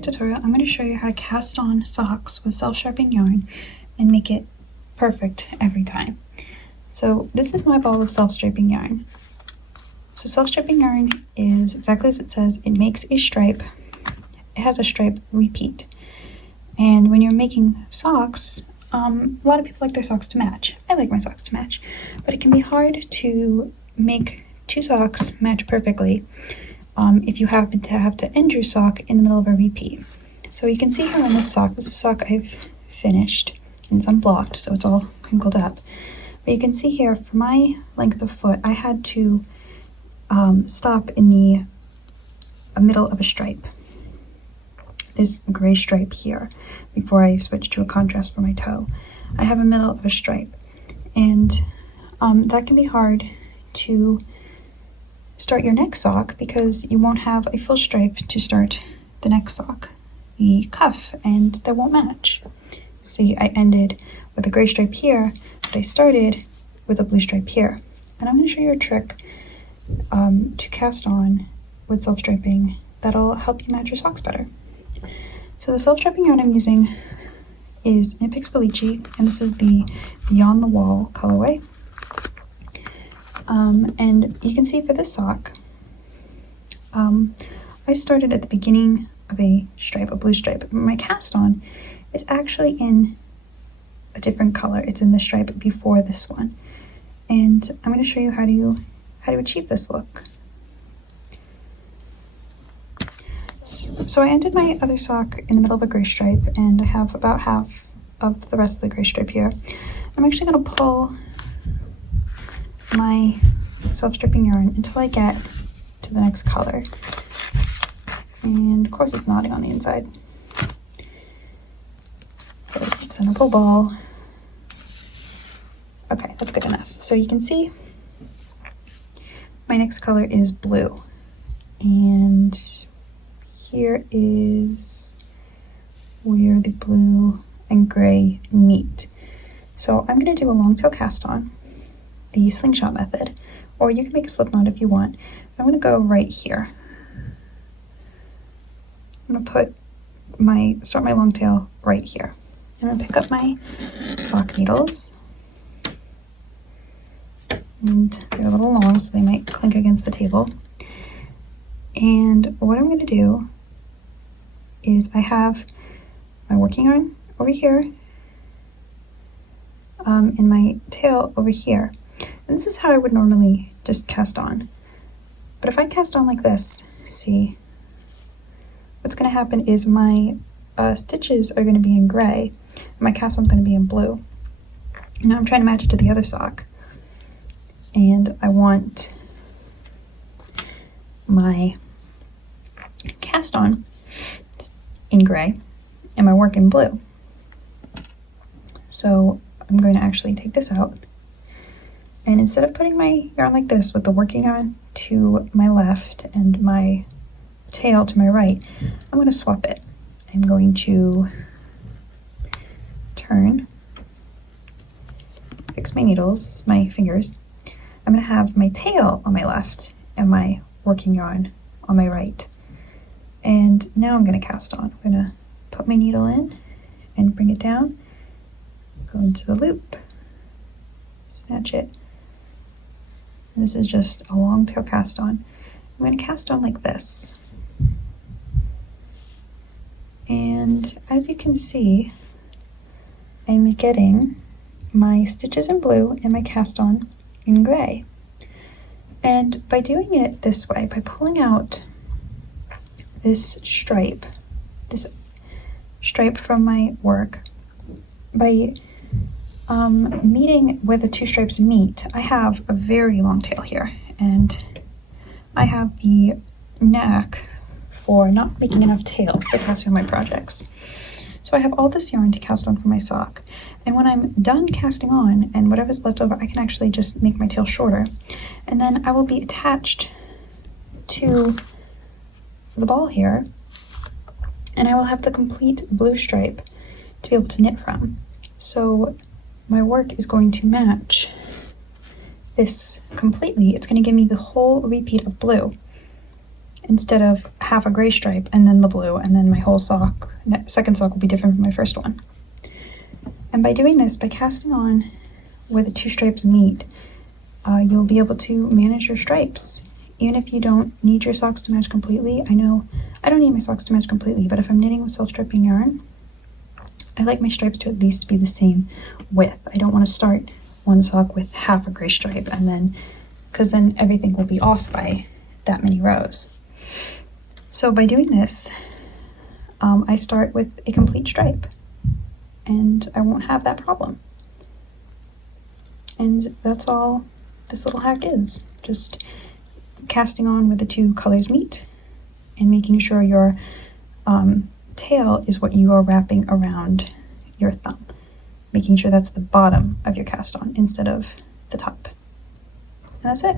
today's tutorial, I'm going to show you how to cast on socks with self-striping yarn and make it perfect every time. So this is my ball of self-striping yarn. So self-striping yarn is exactly as it says. It makes a stripe. It has a stripe repeat. And when you're making socks, a lot of people like their socks to match. I like my socks to match, but it can be hard to make two socks match perfectly if you happen to have to end your sock in the middle of a repeat. So you can see here on this is a sock I've finished, and it's unblocked, so it's all crinkled up. But you can see here, for my length of foot, I had to stop in the middle of a stripe, this gray stripe here, before I switch to a contrast for my toe. I have a middle of a stripe, and that can be hard to start your next sock because you won't have a full stripe to start the next sock, the cuff, and that won't match. See, I ended with a gray stripe here, but I started with a blue stripe here. And I'm going to show you a trick to cast on with self-striping that'll help you match your socks better. So the self-striping yarn I'm using is Felici, and this is the Beyond the Wall colorway. And you can see for this sock, I started at the beginning of a stripe, a blue stripe. My cast on is actually in a different color. It's in the stripe before this one. And I'm going to show you how to achieve this look. So I ended my other sock in the middle of a gray stripe, and I have about half of the rest of the gray stripe here. I'm actually going to pull my self-stripping yarn until I get to the next color. And of course it's knotting on the inside. There's the center pull ball. Okay, that's good enough. So you can see my next color is blue. And here is where the blue and gray meet. So I'm going to do a long tail cast on, the slingshot method, or you can make a slip knot if you want. I'm going to go right here. I'm going to start my long tail right here. I'm going to pick up my sock needles, and they're a little long, so they might clink against the table. And what I'm going to do is I have my working yarn over here, and my tail over here. And this is how I would normally just cast on. But if I cast on like this, see, what's going to happen is my stitches are going to be in gray, and my cast on's going to be in blue. Now I'm trying to match it to the other sock, and I want my cast on in gray and my work in blue. So I'm going to actually take this out, and instead of putting my yarn like this with the working yarn to my left and my tail to my right, I'm going to swap it. I'm going to turn, fix my needles, my fingers. I'm going to have my tail on my left and my working yarn on my right. And now I'm going to cast on. I'm going to put my needle in and bring it down, go into the loop, snatch it. And this is just a long tail cast on. I'm going to cast on like this. And as you can see, I'm getting my stitches in blue and my cast on in gray. And by doing it this way, by pulling out this stripe from my work, by meeting where the two stripes meet, I have a very long tail here, and I have the knack for not making enough tail for casting on my projects. So I have all this yarn to cast on for my sock, and when I'm done casting on and whatever's left over, I can actually just make my tail shorter, and then I will be attached to the ball here, and I will have the complete blue stripe to be able to knit from. So my work is going to match this completely. It's going to give me the whole repeat of blue. instead of half a gray stripe and then the blue, and then my whole sock, second sock will be different from my first one. And by doing this, by casting on where the two stripes meet, you'll be able to manage your stripes. Even if you don't need your socks to match completely. I know I don't need my socks to match completely, but if I'm knitting with self-striping yarn, I like my stripes to at least be the same width. I don't want to start one sock with half a gray stripe, and then, because then everything will be off by that many rows. So by doing this, I start with a complete stripe, and I won't have that problem. And that's all this little hack is. Just casting on where the two colors meet and making sure your tail is what you are wrapping around your thumb. Making sure that's the bottom of your cast on instead of the top. And that's it.